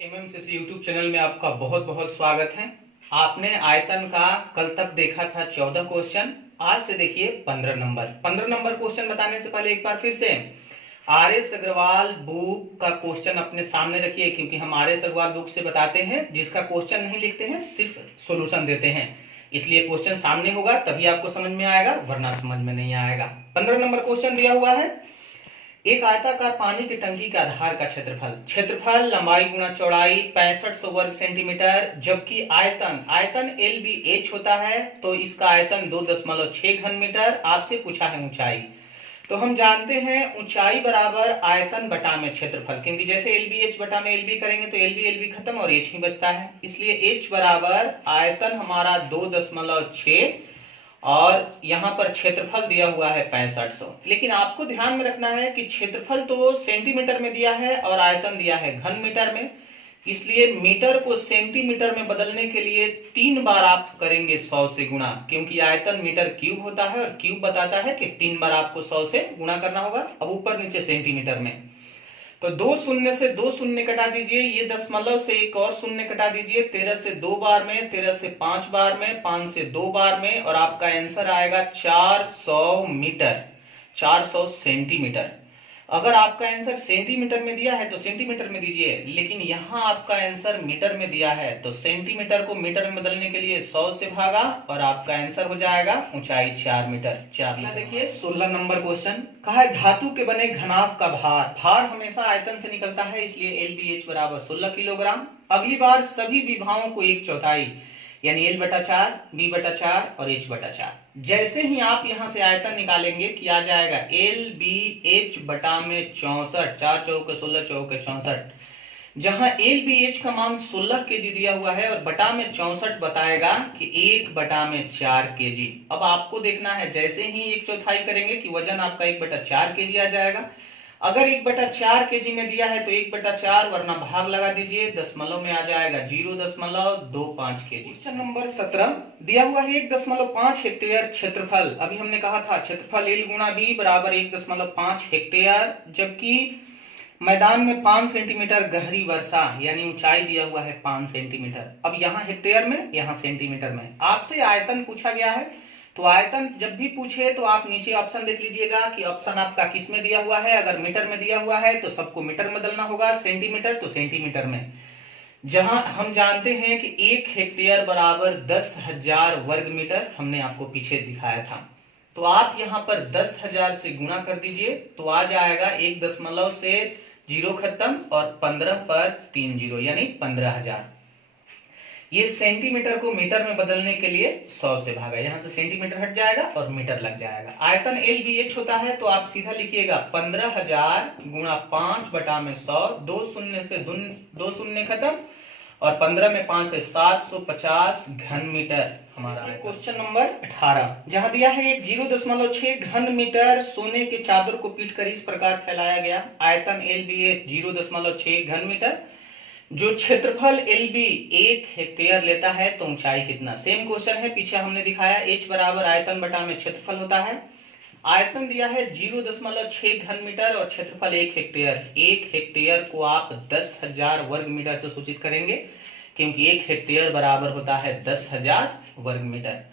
एमएमसीसी YouTube channel में आपका बहुत बहुत स्वागत है। आपने आयतन का कल तक देखा था 14 क्वेश्चन। आज से देखिए 15 नंबर क्वेश्चन बताने से पहले एक बार फिर से आर एस अग्रवाल बुक का क्वेश्चन अपने सामने रखिए, क्योंकि हम आर एस अग्रवाल बुक से बताते हैं, जिसका क्वेश्चन नहीं लिखते हैं, सिर्फ सोल्यूशन देते हैं। इसलिए क्वेश्चन सामने होगा तभी आपको समझ में आएगा, वरना समझ में नहीं आएगा। 15 नंबर क्वेश्चन दिया हुआ है, एक आयताकार पानी की टंकी के आधार का क्षेत्रफल लंबाई गुना चौड़ाई 6500 वर्ग सेंटीमीटर, जबकि आयतन एल बी एच होता है, तो इसका आयतन 2.6 घन मीटर। आपसे पूछा है ऊंचाई, तो हम जानते हैं ऊंचाई बराबर आयतन बटा में क्षेत्रफल, क्योंकि जैसे एल बी एच बटा में एल बी करेंगे तो एल बी खत्म और एच ही बचता है, इसलिए एच बराबर आयतन हमारा 2.6 और यहां पर क्षेत्रफल दिया हुआ है 6500। लेकिन आपको ध्यान में रखना है कि क्षेत्रफल तो सेंटीमीटर में दिया है और आयतन दिया है घन मीटर में, इसलिए मीटर को सेंटीमीटर में बदलने के लिए 3 बार आप करेंगे 100 से गुणा, क्योंकि आयतन मीटर क्यूब होता है और क्यूब बताता है कि 3 बार आपको 100 से गुणा करना होगा। अब ऊपर नीचे सेंटीमीटर में, तो 2 शून्य से 2 शून्य कटा दीजिए, ये दशमलव से एक और शून्य कटा दीजिए, 13 से 2 बार में, 13 से 5 बार में, 5 से 2 बार में, और आपका आंसर आएगा 400 मीटर, 400 सेंटीमीटर। अगर आपका आंसर सेंटीमीटर में दिया है तो सेंटीमीटर में दीजिए, लेकिन यहां आपका आंसर मीटर में दिया है, तो सेंटीमीटर को मीटर में बदलने के लिए 100 से भागा और आपका आंसर हो जाएगा ऊंचाई 4 मीटर। 4 देखिए 16 नंबर क्वेश्चन कहा है, धातु के बने घनाभ का भार हमेशा आयतन से निकलता है, इसलिए एल बी एच बराबर 16 किलोग्राम। अगली बार सभी विभागों को 1/4 यानी L बटा 4, B बटा 4 और H बटा 4। जैसे ही आप यहां से आयतन निकालेंगे कि आ जाएगा L B H बटा में 64, 4 चौके 16 चौके 64, जहां L B H का मान 16 केजी दिया हुआ है और बटा में 64 बताएगा कि 1 बटा में 4 केजी। अब आपको देखना है, जैसे ही 1/4 करेंगे कि वजन आपका 1 बटा 4 केजी आ जाएगा। अगर 1 बटा 4 केजी में दिया है तो 1 बटा 4 वरना भाग लगा दीजिए, दशमलव में आ जाएगा 0.25 केजी। क्वेश्चन नंबर 17 दिया हुआ है 1.5 हेक्टेयर क्षेत्रफल। अभी हमने कहा था क्षेत्रफल L गुणा B बराबर 1.5 हेक्टेयर, जबकि मैदान में 5 सेंटीमीटर गहरी वर्षा यानी ऊंचाई दिया हुआ है 5 सेंटीमीटर। अब यहाँ हेक्टेयर में, यहाँ सेंटीमीटर में। आपसे आयतन पूछा गया है, तो आयतन जब भी पूछे तो आप नीचे ऑप्शन देख लीजिएगा कि ऑप्शन आपका किस में दिया हुआ है। अगर मीटर में दिया हुआ है तो सबको मीटर में बदलना होगा, सेंटीमीटर तो सेंटीमीटर में। जहां हम जानते हैं कि 1 हेक्टेयर बराबर 10,000 वर्ग मीटर, हमने आपको पीछे दिखाया था, तो आप यहां पर 10,000 से गुणा कर दीजिए तो आ जाएगा 1 दशमलव से 0 खत्म और 15 पर 3 0 यानी 15,000। ये सेंटीमीटर को मीटर में बदलने के लिए 100 से भागा, यहां से सेंटीमीटर हट जाएगा और मीटर लग जाएगा। आयतन एल बी एच होता है, तो आप सीधा लिखिएगा 15,000 गुणा 5 बटा में 100, 2 शून्य से 2 शून्य खत्म और 15 में 5 से 750 घन मीटर हमारा। क्वेश्चन नंबर 18 जहां दिया है एक 0.6 घन मीटर सोने के चादर को पीट कर इस प्रकार फैलाया गया, आयतन एल बी एच 0.6 घन मीटर, जो क्षेत्रफल एल बी 1 हेक्टेयर लेता है, तो ऊंचाई कितना। सेम क्वेश्चन है, पीछे हमने दिखाया H बराबर आयतन बटा में क्षेत्रफल होता है। आयतन दिया है 0.6 घन मीटर और क्षेत्रफल 1 हेक्टेयर। 1 हेक्टेयर को आप 10,000 वर्ग मीटर से सूचित करेंगे, क्योंकि 1 हेक्टेयर बराबर होता है 10,000 वर्ग मीटर।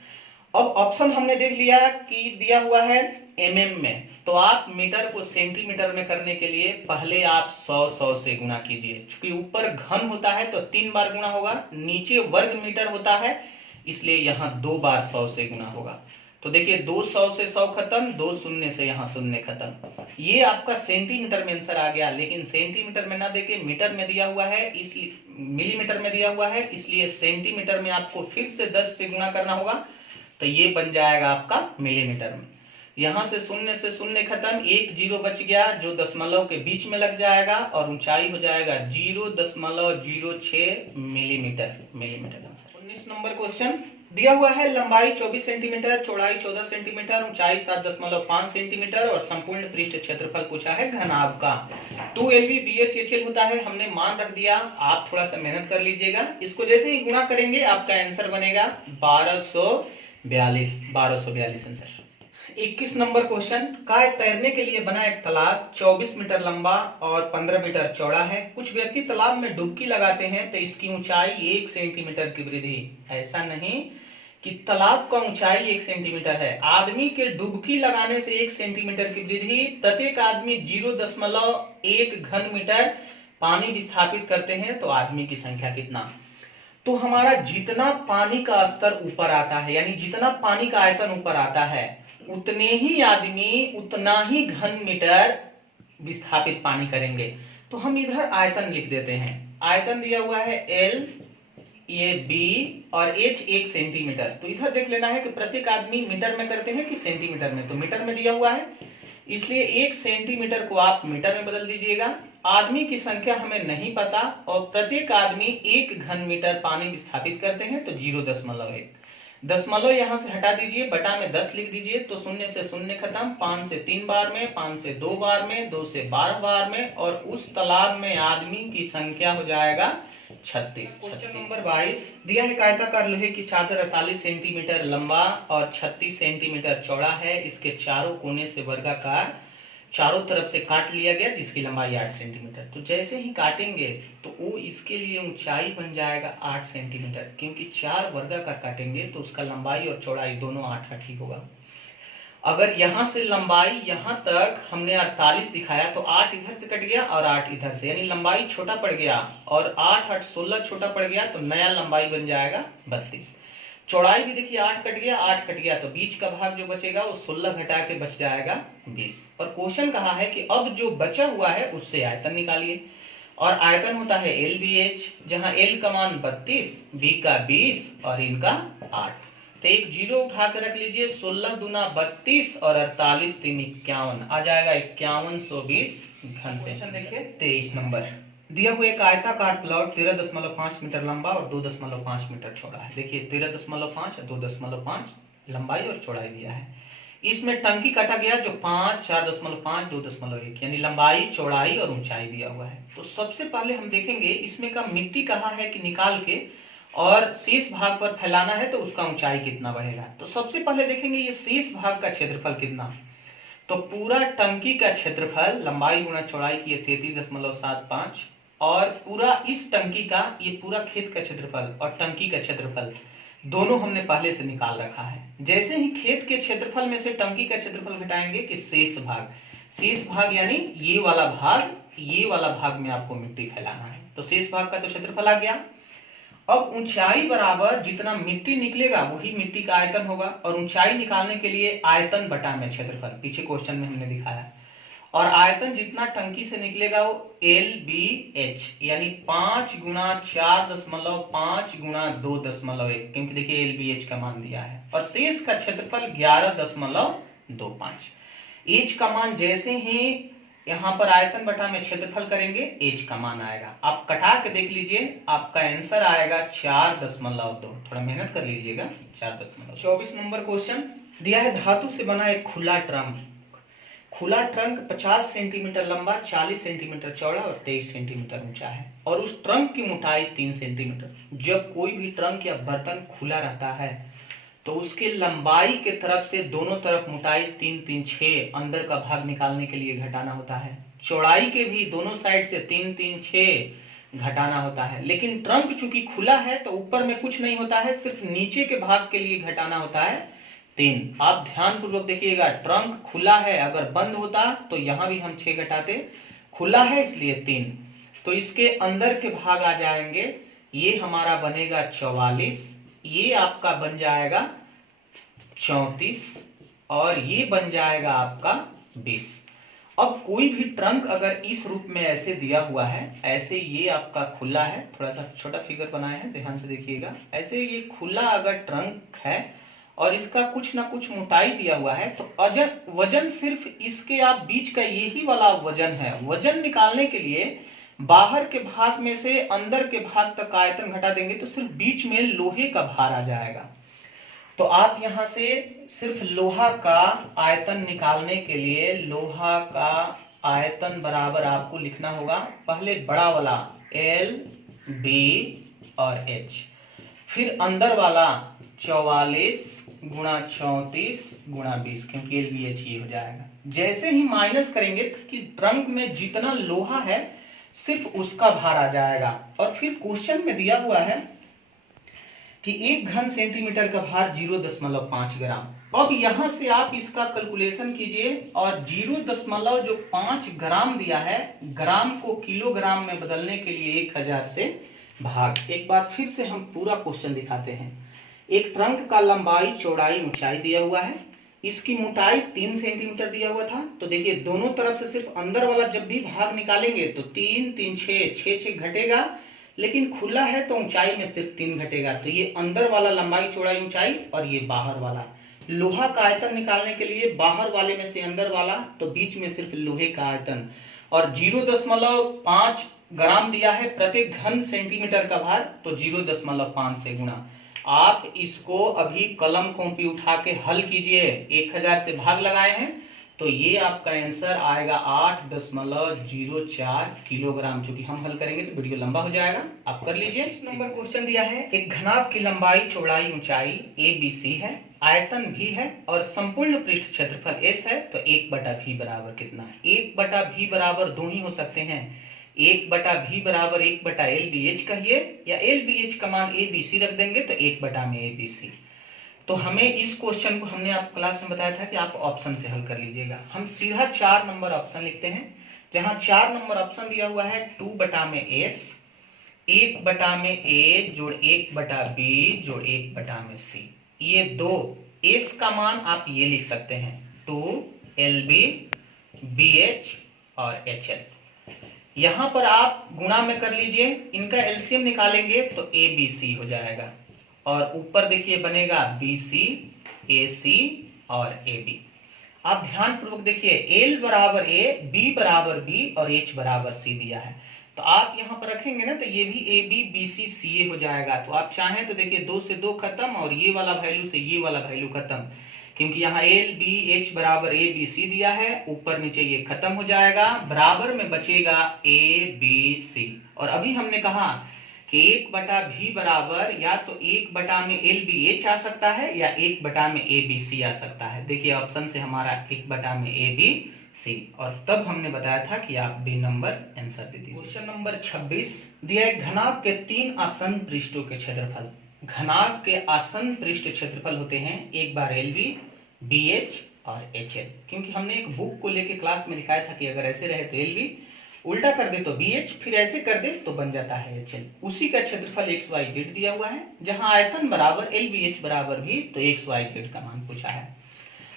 अब ऑप्शन हमने देख लिया कि दिया हुआ है mm में, तो आप मीटर को सेंटीमीटर में करने के लिए पहले आप 100 से गुणा कीजिए। चूंकि ऊपर घन होता है तो 3 बार गुणा होगा, नीचे वर्ग मीटर होता है इसलिए यहाँ 2 बार 100 से गुणा होगा। तो देखिए 200 से 100 खत्म, 2 शून्य से यहाँ शून्य खत्म। ये आपका सेंटीमीटर में आंसर आ गया, लेकिन सेंटीमीटर में ना देके मीटर में दिया हुआ है, इसलिए मिलीमीटर में दिया हुआ है, इसलिए सेंटीमीटर में आपको फिर से 10 से गुणा करना होगा, तो ये बन जाएगा आपका मिलीमीटर में। यहां से शून्य से शून्य खत्म, 1 0 बच गया जो दशमलव के बीच में लग जाएगा और ऊंचाई हो जाएगा 0.06 मिलीमीटर। आंसर 19 नंबर क्वेश्चन दिया हुआ है लंबाई 24 सेंटीमीटर, चौड़ाई 14 सेंटीमीटर, ऊंचाई 7.5 सेंटीमीटर और संपूर्ण पृष्ठ क्षेत्रफल पूछा है घनाभ का। 2 LB BH HL होता है, हमने मान रख दिया, आप थोड़ा सा मेहनत कर लीजिएगा। इसको जैसे ही गुणा करेंगे आपका आंसर बनेगा 1242 आंसर। 21 number question. काय तैरने के लिए बना एक तालाब 24 मीटर लंबा और 15 मीटर चौड़ा है। कुछ व्यक्ति तालाब में डुबकी लगाते हैं तो इसकी ऊंचाई 1 सेंटीमीटर की वृद्धि। ऐसा नहीं कि तालाब का ऊंचाई 1 सेंटीमीटर है, आदमी के डुबकी लगाने से 1 सेंटीमीटर की वृद्धि। प्रत्येक आदमी 0.1 घन मीटर पानी विस्थापित करते हैं तो आदमी की संख्या कितना। तो हमारा जितना पानी का स्तर ऊपर आता है, यानी जितना पानी का आयतन ऊपर आता है, उतने ही आदमी उतना ही घन मीटर विस्थापित पानी करेंगे। तो हम इधर आयतन लिख देते हैं। आयतन दिया हुआ है L, ये B और H 1 सेंटीमीटर। तो इधर देख लेना है कि प्रत्येक आदमी मीटर में करते हैं कि सेंटीमीटर में। तो मीटर में दिया हुआ है, इसलिए 1 सेंटीमीटर को आप मीटर में बदल दीजिएगा। आदमी की संख्या हमें नहीं पता और प्रत्येक आदमी 1 घन मीटर पानी विस्थापित करते हैं तो 0.1। दशमलव यहां से हटा दीजिए, बटा में 10 लिख दीजिए तो 0 से 0 खत्म, 5 से 3 बार में, 5 से 2 बार में, 2 से 12 बार में, और उस तालाब में आदमी की संख्या हो जाएगा 36। क्वेश्चन नंबर 22 दिया है, आयताकार लोहे की चादर 48 सेंटीमीटर लंबा और 36 सेंटीमीटर चौड़ा है। इसके चारों कोने से वर्गाकार चारों तरफ से काट लिया गया जिसकी लंबाई 8 सेंटीमीटर। तो जैसे ही काटेंगे तो वो इसके लिए ऊंचाई बन जाएगा 8 सेंटीमीटर, क्योंकि 4 वर्गाकार काटेंगे तो उसका लंबाई और चौड़ाई दोनों 8 ही होगा। अगर यहां से लंबाई यहां तक हमने 48 दिखाया तो 8 इधर से कट गया और 8 इधर से, यानी लंबाई छोटा पड़ गया, और 8 8 16 छोटा पड़ गया तो नया लंबाई बन जाएगा 32। चौड़ाई भी देखिए 8 कट गया, 8 कट गया तो बीच का भाग जो बचेगा वो 16 घटा के बच जाएगा 20। और क्वेश्चन कहा है कि अब जो बचा हुआ है उससे आयतन निकालिए। और आयतन होता है LBH, जहां L का मान 32, B का 20 और इनका 8। तो एक जीरो उठा के रख लीजिए, 16 दूना 32 और 48 3 51, आ जाएगा 5120 घन सेंटीमीटर। देखिए 23 नंबर दिया हुआ एक आयताकार प्लॉट 13.5 मीटर लंबा और 2.5 मीटर चौड़ा है। देखिए 13.5 और 2.5 लंबाई और चौड़ाई दिया है। इसमें टंकी काटा गया जो 5, 4.5, 2.1, यानी लंबाई, चौड़ाई और ऊंचाई दिया हुआ है। तो सबसे पहले हम देखेंगे इसमें का मिट्टी कहा है कि निकाल के और शेष भाग पर फैलाना है तो उसका ऊंचाई कितना बढ़ेगा। तो सबसे पहले देखेंगे ये शेष भाग का क्षेत्रफल कितना। तो पूरा टंकी का क्षेत्रफल लंबाई गुणा चौड़ाई की 33.75, और पूरा इस टंकी का ये पूरा खेत का क्षेत्रफल और टंकी का क्षेत्रफल दोनों हमने पहले से निकाल रखा है। जैसे ही खेत के क्षेत्रफल में से टंकी का क्षेत्रफल घटाएंगे कि शेष भाग यानी ये वाला भाग में आपको मिट्टी फैलाना है। तो शेष भाग का तो क्षेत्रफल आ गया। अब ऊंचाई बराबर जितना मिट्टी निकलेगा वही मिट्टी का आयतन होगा, और ऊंचाई निकालने के लिए आयतन बटा में क्षेत्रफल, पीछे क्वेश्चन में हमने दिखाया। और आयतन जितना टंकी से निकलेगा वो LBH, यानी 5 गुणा 4.5 गुणा 2.1, क्योंकि देखिए LBH का मान दिया है। और शेष का क्षेत्रफल 11.25। H का मान जैसे ही यहां पर आयतन बटा में क्षेत्रफल करेंगे H का मान आएगा। आप कटा के देख लीजिए, आपका आंसर आएगा 4.2। थोड़ा मेहनत कर लीजिएगा। 4.2। 24 नंबर क्वेश्चन दिया है, धातु से बना एक खुला ट्रंक 50 सेंटीमीटर लंबा, 40 सेंटीमीटर चौड़ा और 23 सेंटीमीटर ऊंचा है, और उस ट्रंक की मोटाई 3 सेंटीमीटर। जब कोई भी ट्रंक या बर्तन खुला रहता है तो उसके लंबाई के तरफ से दोनों तरफ मोटाई 3 3 6 अंदर का भाग निकालने के लिए घटाना होता है। चौड़ाई के भी दोनों साइड से 3 3 6 घटाना होता है। लेकिन ट्रंक चूंकि खुला है तो ऊपर में कुछ नहीं होता है, सिर्फ नीचे के भाग के लिए घटाना होता है 3। आप ध्यान पूर्वक देखिएगा, ट्रंक खुला है, अगर बंद होता तो यहां भी हम 6 घटाते, खुला है इसलिए 3। तो इसके अंदर के भाग आ जाएंगे, ये हमारा बनेगा 44, ये आपका बन जाएगा 34 और ये बन जाएगा आपका 20। अब कोई भी ट्रंक अगर इस रूप में ऐसे दिया हुआ है, ऐसे ये आपका खुला है, थोड़ा सा छोटा फिगर बनाया है, ध्यान से देखिएगा। ऐसे ये खुला अगर ट्रंक है और इसका कुछ ना कुछ मोटाई दिया हुआ है, तो वजन सिर्फ इसके आप बीच का यही वाला वजन है। वजन निकालने के लिए बाहर के भाग में से अंदर के भाग तक आयतन घटा देंगे तो सिर्फ बीच में लोहे का भार आ जाएगा। तो आप यहां से सिर्फ लोहा का आयतन निकालने के लिए लोहा का आयतन बराबर आपको लिखना होगा, पहले बड़ा वाला L, B और H। फिर अंदर वाला 44 गुणा 34 गुणा 20, क्योंकि LBH ये हो जाएगा। जैसे ही माइनस करेंगे कि ट्रंक में जितना लोहा है सिर्फ उसका भार आ जाएगा। और फिर क्वेश्चन में दिया हुआ है कि 1 घन सेंटीमीटर का भार 0.5 ग्राम। अब यहां से आप इसका कैलकुलेशन कीजिए और 0.5 ग्राम दिया है, ग्राम को किलोग्राम में बदलने के लिए 1000 से भाग। एक बार फिर से हम पूरा क्वेश्चन दिखाते हैं। एक ट्रंक का लंबाई चौड़ाई ऊंचाई दिया हुआ है, इसकी मोटाई 3 सेंटीमीटर दिया हुआ था। तो देखिए दोनों तरफ से सिर्फ अंदर वाला जब भी भाग निकालेंगे तो 3 3 6 घटेगा, लेकिन खुला है तो ऊंचाई में सिर्फ 3 घटेगा। तो ये अंदर वाला लंबाई चौड़ाई ऊंचाई और ये बाहर वाला। लोहा का आयतन निकालने के लिए बाहर वाले में से अंदर वाला, तो बीच में सिर्फ लोहे का आयतन। और 0.5 ग्राम दिया है प्रत्येक घन सेंटीमीटर का भार, तो 0.5 से गुणा। आप इसको अभी कलम कॉपी उठा के हल कीजिए। 1000 से भाग लगाए हैं तो ये आपका आंसर आएगा 8.04 किलोग्राम। चूंकि हम हल करेंगे तो वीडियो लंबा हो जाएगा, आप कर लीजिए। इस नंबर क्वेश्चन दिया है, एक घनाभ की लंबाई चौड़ाई ऊंचाई ABC है, आयतन भी है और संपूर्ण पृष्ठ क्षेत्रफल S है। तो 1/V बराबर कितना है? 1/V बराबर 2 ही हो सकते हैं। 1/V बराबर 1/LBH कहिए, या LBH का मान ABC रख देंगे तो 1/ABC। तो हमें इस क्वेश्चन को हमने आप क्लास में बताया था कि आप ऑप्शन से हल कर लीजिएगा। हम सीधा 4 नंबर ऑप्शन लिखते हैं, जहां 4 नंबर ऑप्शन दिया हुआ है 2/S, 1/A जोड़ 1/B जोड़ 1/C। ये 2 S का मान आप ये लिख सकते हैं 2LB BH और HL। यहां पर आप गुणा में कर लीजिए, इनका एलसीएम निकालेंगे तो ABC हो जाएगा और ऊपर देखिए बनेगा BC AC और AB। आप ध्यान पूर्वक देखिए L बराबर A, B बराबर B और H बराबर C दिया है। तो आप यहां पर रखेंगे ना तो ये भी AB BC CA हो जाएगा। तो आप चाहें तो देखिए 2 से 2 खत्म और ये वाला वैल्यू से ये वाला वैल्यू खत्म, क्योंकि यहाँ LBH बराबर ABC दिया है, ऊपर नीचे ये खत्म हो जाएगा, बराबर में बचेगा ABC। और अभी हमने कहा कि 1/V बराबर या तो 1/में LBH आ सकता है या 1/में ABC आ सकता है। देखिए ऑप्शन से हमारा 1/में ABC, और तब हमने बताया था कि आप B नंबर आंसर दे दीजिए। क्वेश्चन नंबर 26 दिया है, घनाभ के 3 आसन्न पृष्ठों के क्षेत्रफल। घनाभ के आसन्न पृष्ठ क्षेत्रफल होते हैं, एक बार LB, BH और HL। क्योंकि हमने एक बुक को लेके क्लास में दिखाया था कि अगर ऐसे रहे तो LB, उल्टा कर दे तो BH, फिर ऐसे कर दे तो बन जाता है HL। उसी का क्षेत्रफल XYZ दिया हुआ है, जहां आयतन बराबर LBH बराबर भी, तो XYZ का मान पूछा है।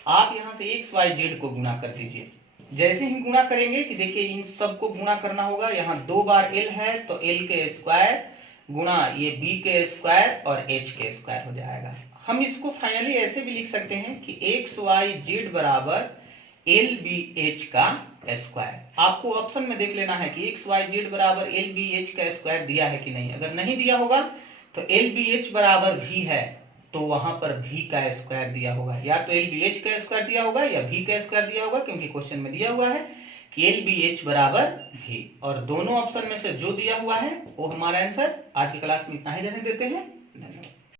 आप यहां से XYZ को गुणा कर दीजिए। जैसे ही गुणा करेंगे कि देखिए इन सबको गुणा करना होगा, यहाँ 2 बार L है तो L के स्क्वायर गुणा ये B के स्क्वायर और H के स्क्वायर हो जाएगा। हम इसको फाइनली ऐसे भी लिख सकते हैं कि XYZ बराबर LBH का स्क्वायर। आपको ऑप्शन में देख लेना है कि XYZ बराबर LBH का स्क्वायर दिया है कि नहीं। अगर नहीं दिया होगा तो LBH बराबर V है तो वहां पर V का स्क्वायर दिया होगा, या तो LBH का स्क्वायर दिया होगा या V का स्क्वायर दिया होगा, क्योंकि क्वेश्चन में दिया हुआ है कि LBH बराबर V। और दोनों ऑप्शन में से जो दिया हुआ है वो हमारा आंसर। आज की क्लास में इतना ही रहने देते हैं।